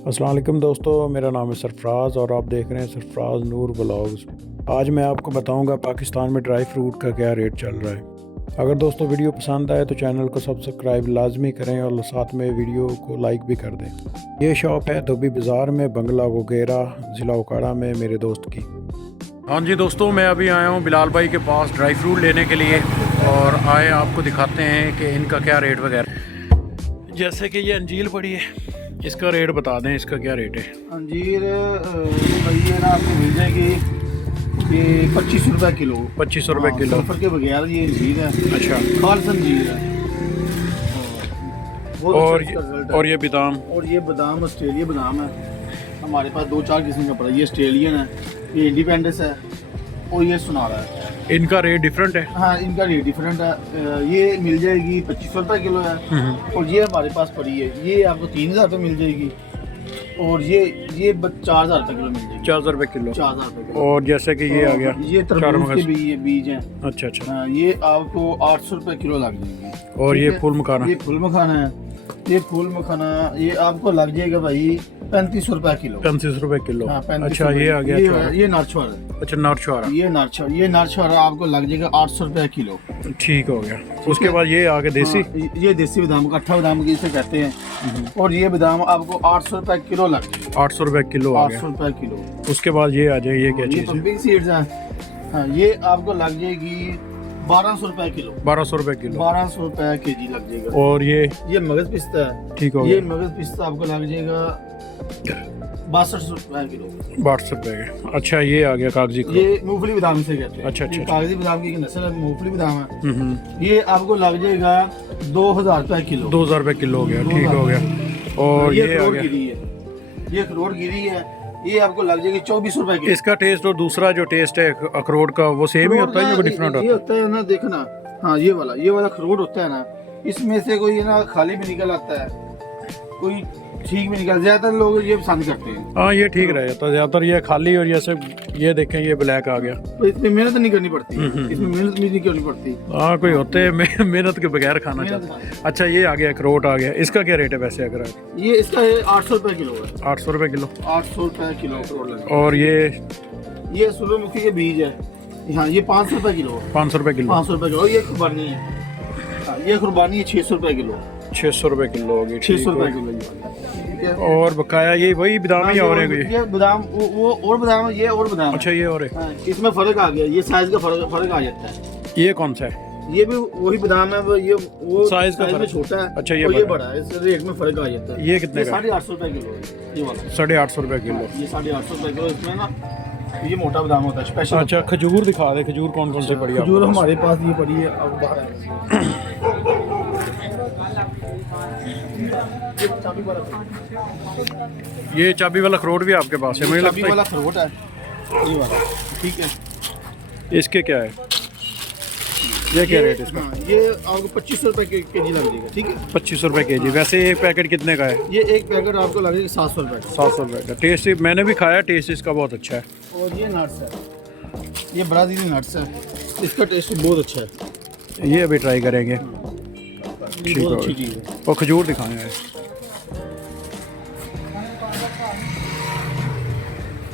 अस्सलाम वालेकुम दोस्तों, मेरा नाम है सरफराज और आप देख रहे हैं सरफराज नूर व्लॉग्स। आज मैं आपको बताऊंगा पाकिस्तान में ड्राई फ्रूट का क्या रेट चल रहा है। अगर दोस्तों वीडियो पसंद आए तो चैनल को सब्सक्राइब लाजमी करें और साथ में वीडियो को लाइक भी कर दें। ये शॉप है धोबी बाज़ार में, बंगला गोगेरा, ज़िला उकाड़ा में, मेरे दोस्त की। हाँ जी दोस्तों, मैं अभी आया हूँ बिलाल भाई के पास ड्राई फ्रूट लेने के लिए और आए आपको दिखाते हैं कि इनका क्या रेट वगैरह। जैसे कि ये अंजीर पड़ी है, इसका रेट बता दें, इसका क्या रेट है? अंजीर ये ना आपको मिल जाएगी ये 25 रुपये किलो। 25 रुपये किलो सल्फर के बगैर ये अंजीर है। अच्छा, खालिस अंजीर है। और ये बादाम, और ये बादाम ऑस्ट्रेलिया बादाम है। हमारे पास 2-4 किस्म का पड़ा। ये ऑस्ट्रेलियन है, ये इंडिपेंडेंस है और ये सुनारा है। इनका रेट डिफरेंट है? हाँ, इनका रेट डिफरेंट है। ये मिल जाएगी 25 रुपये किलो है और ये हमारे पास पड़ी है, ये आपको 3000 रुपये मिल जाएगी और ये 4000 रुपये किलो मिल जाएगी। 4000 रुपये किलो। 4000 रुपये किलो। और जैसे कि ये आ गया, ये तरबूज के बीज हैं। अच्छा अच्छा। हाँ, ये आपको 800 रुपये किलो लग जाएंगे। और ये फूल मखाना? ये फूल मखाना है। ये फूल मखाना ये आपको लग जाएगा भाई 35 रुपये किलो। 35 रुपये किलो। हाँ, 35 अच्छा, ये आ गया, ये नारछवार है। अच्छा, नारछवारा। ये नारछवारा आपको लग जाएगा 800 रुपये किलो। ठीक हो गया। उसके बाद ये आगे देसी? हाँ, ये देसी बादाम, कट्ठा बादाम की इसे कहते हैं। और ये बादाम आपको 800 रुपये किलो लग जाएगा। 800 रुपये किलो आ गया। 800 रुपये किलो। उसके बाद ये आ जाए, ये क्या चीज़ है? पंपिंग सीड्स हैं। हाँ, ये आपको लग जाएगी 1200 रुपये किलो। 1200 रुपये किलो। 1200 रुपये के जी लग जाएगा। और ये मगज पिस्ता है। ठीक हो ये गया। मगज पिस्ता आपको लग जाएगा 62 रुपये किलो। 62 रुपये का। अच्छा, ये आ गया कागजी का। ये मूंगफली बादाम से कहते हैं। अच्छा अच्छा। कागजी बादाम की एक नस्ल है, मूंगफली बादाम है। ये आपको लग जाएगा 2000 रुपये किलो। 2000 रुपये किलो हो गया। ठीक हो गया। और ये आ गया, ये अखरोट गिरी है। ये आपको लग जाएगी 24 रुपये किलो। इसका टेस्ट और दूसरा जो टेस्ट है अखरोट का, वो सेम ही होता है या डिफरेंट ये होता है ना, देखना। हाँ, ये वाला अखरोट होता है ना, इसमें से कोई है ना खाली भी निकल आता है, कोई ठीक भी निकल। ज्यादातर लोग ये पसंद करते हैं। हाँ, ये ठीक रहेगा। तो ज्यादातर ये खाली, और जैसे ये देखें ये ब्लैक आ गया, तो इसमें मेहनत नहीं करनी पड़ती। इसमें मेहनत भी नहीं करनी पड़ती। हाँ, कोई होते हैं मेहनत के बगैर खाना चाहते हैं। अच्छा, ये आ गया अखरोट आ गया। इसका क्या रेट है वैसे? अगर ये इसका 800 रुपये किलो है। 800 रुपये किलो। 800 रुपये किलो अखरोट लगेगा। और ये सूरजमुखी के बीज है। हाँ, ये 500 रुपये किलो। 500 रुपये किलो। 500 रुपये किलो। ये खुरबानी है। हाँ, ये खुरबानी है 600 रुपये किलो। 600 रुपये किलो होगी। 600 रुपये किलो। और बकाया ये वही बादाम ही और है कोई? ये बादाम वो और बादाम है, ये और बादाम। अच्छा, ये और है। हाँ, इसमें फर्क आ गया। ये साइज का फर्क आ जाता है। ये कौन सा है? ये भी वही बादाम है, वो साइज का में छोटा है। अच्छा, ये बड़ा है। इस रेट में फर्क आ जाता है। ये कितने का? 850 रुपये किलो है ये वाला। 850 रुपये किलो। ये 850 रुपये किलो। इसमें ना ये मोटा बादाम होता है, स्पेशल। अच्छा, खजूर दिखा दे। खजूर कौन कौन से पड़ी है? खजूर हमारे पास ये पड़ी है। अब बाहर ये चाबी वाला अखरोट भी आपके पास है? मुझे लगता वाला अखरोट है ये वाला। ठीक है। है। इसके क्या है? ये क्या रेट है इसका? हाँ, ये आपको 25 रुपये के जी लग जाएगा। ठीक है, 25 रुपये के जी। वैसे ये पैकेट कितने का है? ये एक पैकेट आपको लगेगा 700 रुपये का। 700 रुपये का। टेस्ट मैंने भी खाया, टेस्ट इसका बहुत अच्छा है। और ये नट्स है, ये ब्राज़ीली नट्स है। इसका टेस्ट बहुत अच्छा है। ये अभी ट्राई करेंगे। ये बहुत अच्छी चीज़ है। और खजूर दिखाएं है।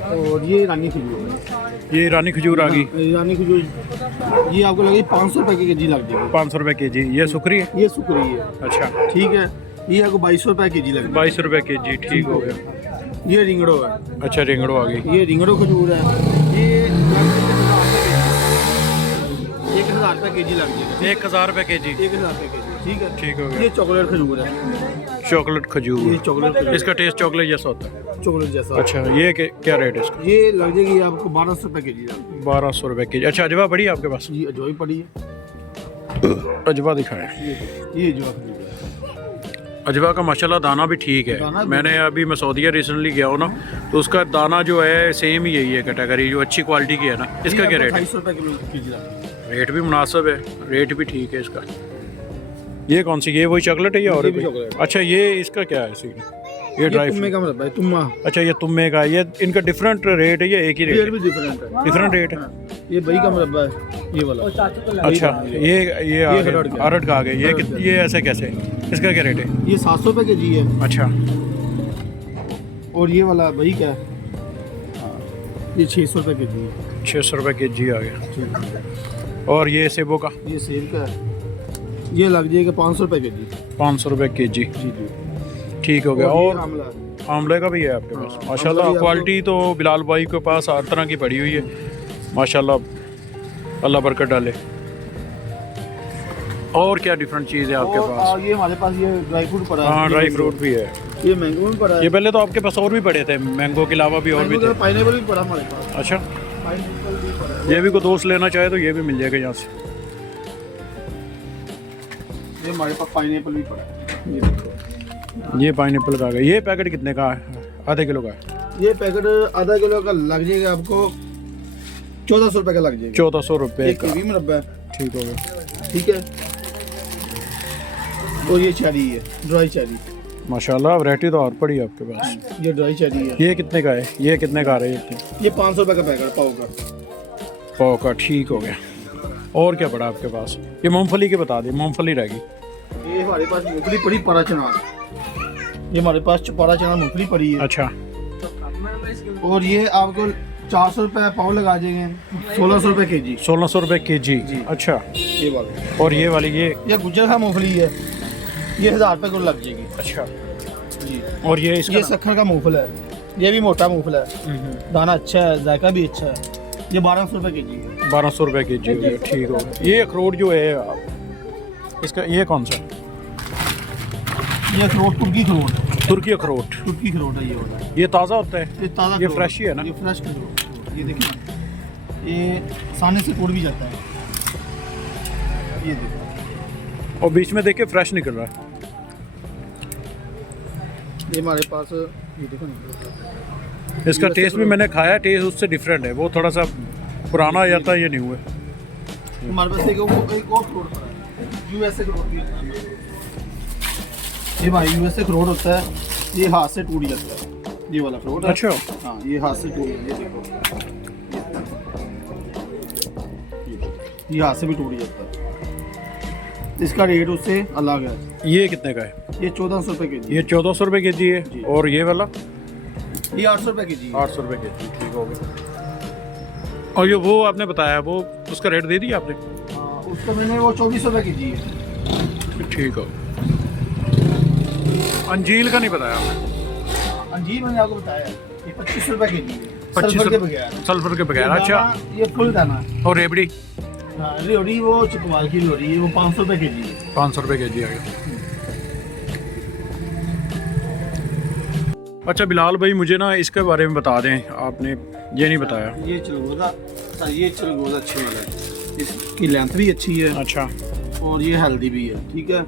और ये रानी खजूर है। ये रानी खजूर आ गई। रानी खजूर ये आपको लगेगी 500 रुपये के जी लग जाएगी। 500 रुपये के जी। ये सुकरी है? ये सुकरी है। अच्छा, ठीक है। ये आपको 2200 रुपये के जी लगेगी। 22 रुपये के जी। ठीक हो गया। ये रिंगड़ो है। अच्छा, रिंगड़ो आ गई। ये रिंगड़ो खजूर है। ये 1000 रुपये के जी लग जाएगा। 1000 रुपये के जी। 1000 रुपये के जी। ठीक है। ठीक हो गया। ये चॉकलेट खजूर है। चॉकलेट ये खजूर। चॉकलेट इसका टेस्ट चॉकलेट जैसा होता है? चॉकलेट जैसा। अच्छा, ये क्या रेट है इसका? ये लग जाएगी आपको 1200 रुपये के जी। 1200 रुपये के जी। अच्छा, अजवा पड़ी है आपके पास? जी, अजवाई पड़ी है। अजवा दिखाएं। ये जो खजूर है। अजवा का माशाल्लाह दाना भी ठीक है। मैंने अभी मसौदिया रिसेंटली गया हूँ ना, तो उसका दाना जो है सेम ही यही है कैटेगरी, जो अच्छी क्वालिटी की है ना। इसका क्या रेट है? 250 रुपये किलो के जी लगेगा। रेट भी मुनासिब है, रेट भी ठीक है इसका। ये कौन सी? ये वही चॉकलेट है या और ये भी कोई? चॉकलेट। अच्छा, ये इसका क्या है सीन? ये ड्राई तुम्मे का मतलब है, तुम्मा। अच्छा, ये तुम्मे का। ये इनका डिफरेंट रेट है या एक ही रेट रेट है? भी डिफरेंट है। डिफरेंट रेट है। ये बई का मुरब्बा है, ये वाला। अच्छा, ये अरट का आ गया। ये ऐसे कैसे? इसका क्या रेट है? ये 700 रुपये के जी है। अच्छा, और ये वाला वही क्या है, ये 600 रुपये के जी है। 600 रुपये के जी आ गया। और ये सेबों का? ये सेब का है, ये लग जाएगा 500 रुपये के जी। 500 रुपये के जी, जी जी। ठीक हो गया। ये और आमला, आमले का भी है आपके पास? हाँ, माशाल्लाह आमला भी क्वालिटी तो बिलाल भाई के पास हर तरह की पड़ी हुई है माशाल्लाह, अल्लाह बरकत डाले। और क्या डिफरेंट चीज़ है आपके पास? ये हमारे पास ये ड्राई फ्रूट पड़ा है। हाँ, ड्राई फ्रूट भी है। ये मैंगो भी पड़ा है। ये पहले तो आपके पास और भी पड़े थे, मैंगो के अलावा भी और भी थे? पाइनएप्पल भी पड़ा हमारे पास। अच्छा, पाइनएप्पल भी पड़ा है। ये भी कोई दोस्त लेना चाहे तो ये भी मिल जाएगा यहाँ से। ये हमारे पास पाइनएप्पल भी पड़ा है, ये देखो। ये पाइनएप्पल का आ गया। ये पैकेट कितने का है? आधे किलो का है? ये पैकेट आधा किलो का लग जाएगा आपको 1400 रुपये का लग जाएगा। 1400 रुपये एक का, कीवी मुरब्बा है, ठीक हो गया। ठीक है। और ये चेरी है, ड्राई चेरी। माशाल्लाह वैरायटी तो और पड़ी है आपके पास। ये ड्राई चेरी है। ये कितने का है? ये कितने का आ रहा है? ये 500 रुपये का पैकेट पाव का। पाव का, ठीक हो गया। और क्या पड़ा आपके पास? ये मूंगफली की बता दें, मूंगफली रहेगी। ये हमारे पास मूंगफली पड़ी, परा चना। ये हमारे पास परा चना मूंगफली पड़ी है। अच्छा, और ये आपको 400 रुपये पाव लगा देंगे, 1600 रुपये के जी। 1600 रुपये के जी। जी। अच्छा, ये वाला। और ये वाली ये गुजर का मूंगफली है, ये 1000 रुपये को लग जाएगी। अच्छा, जी। और ये इसका ये सखर का मूंगफल है, ये भी मोटा मूंगफल है, दाना अच्छा है, जायका भी अच्छा है। ये 1200 रुपये के जी है। 1200 रुपये के जी हो गया, ठीक हो गया। ये अखरोट जो है इसका, ये कौन सा? ये अखरोट तुर्की अखरोट, तुर्की अखरोट। तुर्की अखरोट है ये वाला। ये ताज़ा होता है? ये ताज़ा ये अखरोट फ्रेश ही है ना? ये फ्रेश अखरोट। ये देखिए, ये सामने से टूट भी जाता है। ये देखो, और बीच में देखिए फ्रेश निकल रहा है। ये हमारे पास, ये देखो ना, इसका टेस्ट भी मैंने खाया, टेस्ट उससे डिफरेंट है, वो थोड़ा सा पुराना आ जाता है, ये नहीं हुआ। हमारे पास एक और अखरोट पड़ा है, यूएसए अखरोट भी है। ये भाई यूएसए अखरोट होता है, ये हाथ से टूट जाता है, ये वाला अखरोट है। अच्छा, हाँ, ये हाथ से टूट, ये देखो, ये हाथ से भी टूट जाता है। इसका रेट उससे अलग है। ये कितने का है? ये 1400 रुपये के जी। ये 1400 रुपये के जी है। जी। और ये वाला? ये 800 रुपये के जी। 800 रुपये के जी, ठीक हो गया। और ये वो आपने बताया, वो उसका रेट दे दिया आपने? हाँ, उसका मैंने वो 2400 रुपये के जी है। ठीक हो। अंजीर का नहीं बताया आपने? अंजीर मैंने आपको बताया, ये 2500 रुपये के जी है, 25 सल्फर के बगैर। सल्फर के बगैर। ये अच्छा, दाना, ये फुल दाना। और रेबड़ी? हाँ, रेवड़ी वो चिकवाल की रेवड़ी है, वो 500 रुपये के जी है। 500 रुपये के जी आ गया। अच्छा बिलाल भाई, मुझे ना इसके बारे में बता दें, आपने ये नहीं बताया। ये चलगोजा, ये चलगोजा अच्छी वाला है, इसकी लेंथ भी अच्छी है। अच्छा, और ये हेल्दी भी है, ठीक है।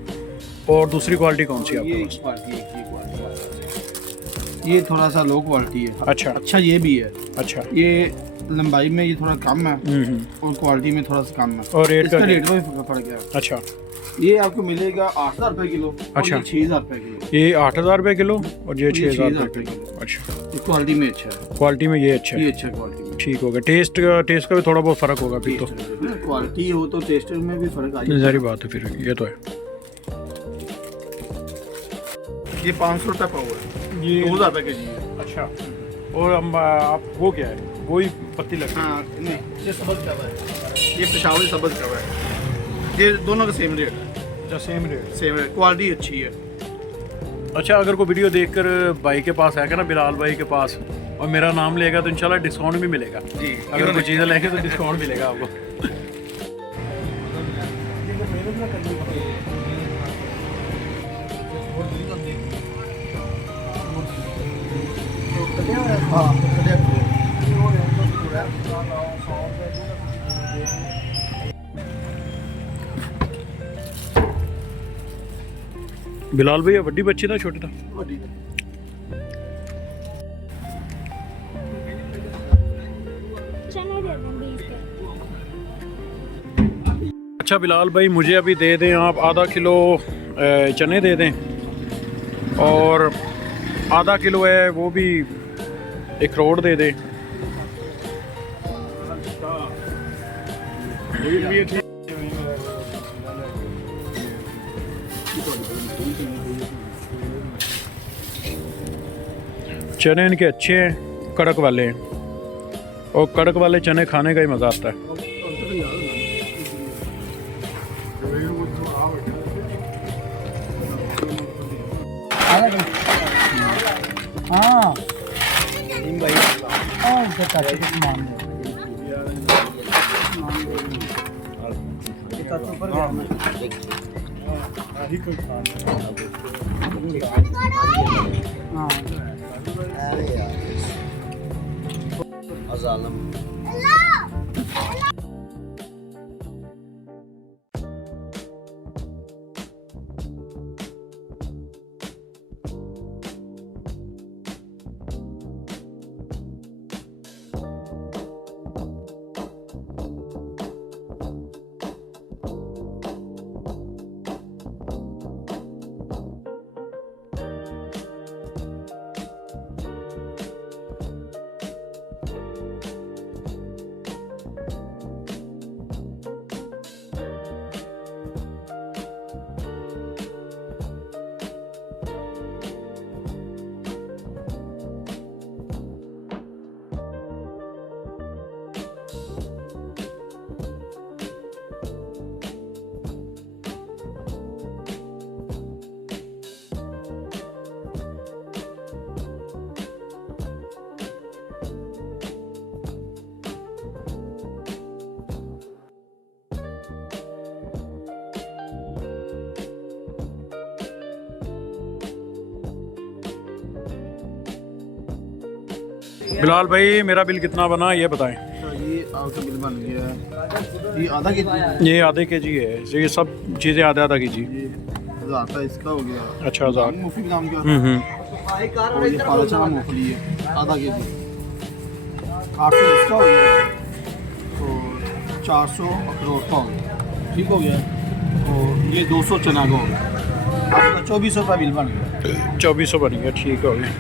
और दूसरी क्वालिटी कौन सी है ये आपके एक क्वालिटी है, ये क्वालिटी, ये थोड़ा सा लो क्वालिटी है। पास? अच्छा अच्छा, ये भी है। अच्छा। ये लंबाई में ये थोड़ा कम है, और क्वालिटी में थोड़ा सा कम है। और रेट इसका का? रेट में भी फर्क है। अच्छा, ये आपको मिलेगा 8000 रुपये किलो। अच्छा। और ये 6000 रुपये किलो। ये 8000 रुपये किलो और ये ये 6000 6000 रुपये किलो। अच्छा, ये क्वालिटी में अच्छा है, क्वालिटी में ये अच्छा ये है, अच्छा क्वालिटी में। ठीक होगा। टेस्ट का भी थोड़ा बहुत फ़र्क होगा फिर तो। क्वालिटी हो तो टेस्ट में भी फर्क आ जाएगा। सारी बात है फिर, ये तो है। ये 500 रुपये पाव है, ये 2000 रुपये के जी है। अच्छा, और हम आप वो क्या है, वही पत्ती लगी? हाँ, नहीं, ये सब्ज़ कवा है, ये पेशावरी सब्ज़ कवा है। ये दोनों का सेम रेट है। अच्छा, same rate? Same rate, quality अच्छी है। अच्छा, अगर कोई वीडियो देखकर भाई के पास आएगा ना, बिलाल भाई के पास, और मेरा नाम लेगा तो इंशाल्लाह डिस्काउंट भी मिलेगा। जी, अगर कोई चीज़ें लेंगे तो डिस्काउंट मिलेगा आपको। हाँ, बिलाल भैया वड्डी बच्ची था छोटे था? अच्छा बिलाल भाई, मुझे अभी दे दें आप आधा किलो चने दे दें, और आधा किलो है वो भी अखरोट दे दें। चने इनके अच्छे हैं, कड़क वाले हैं, और कड़क वाले चने खाने का ही मज़ा आता है। हाँ बिलाल भाई, मेरा बिल कितना बना ये बताएं। तो ये आपका बिल बन गया है, ये आधा केजी, ये आधे के जी है, ये सब चीज़ें आधा के जी। ये 1000 का इसका हो गया। अच्छा, 1000। मुफ्ती नाम क्या? हम्म। और ये पाला चना मूंगफली है आधा केजी, 800 इसका हो गया और 400 अखरोट का हो गया। ठीक हो गया। और ये 200 चना का हो गया। आपका 2400 का बिल बन गया। 2400 बन गया, ठीक हो गया।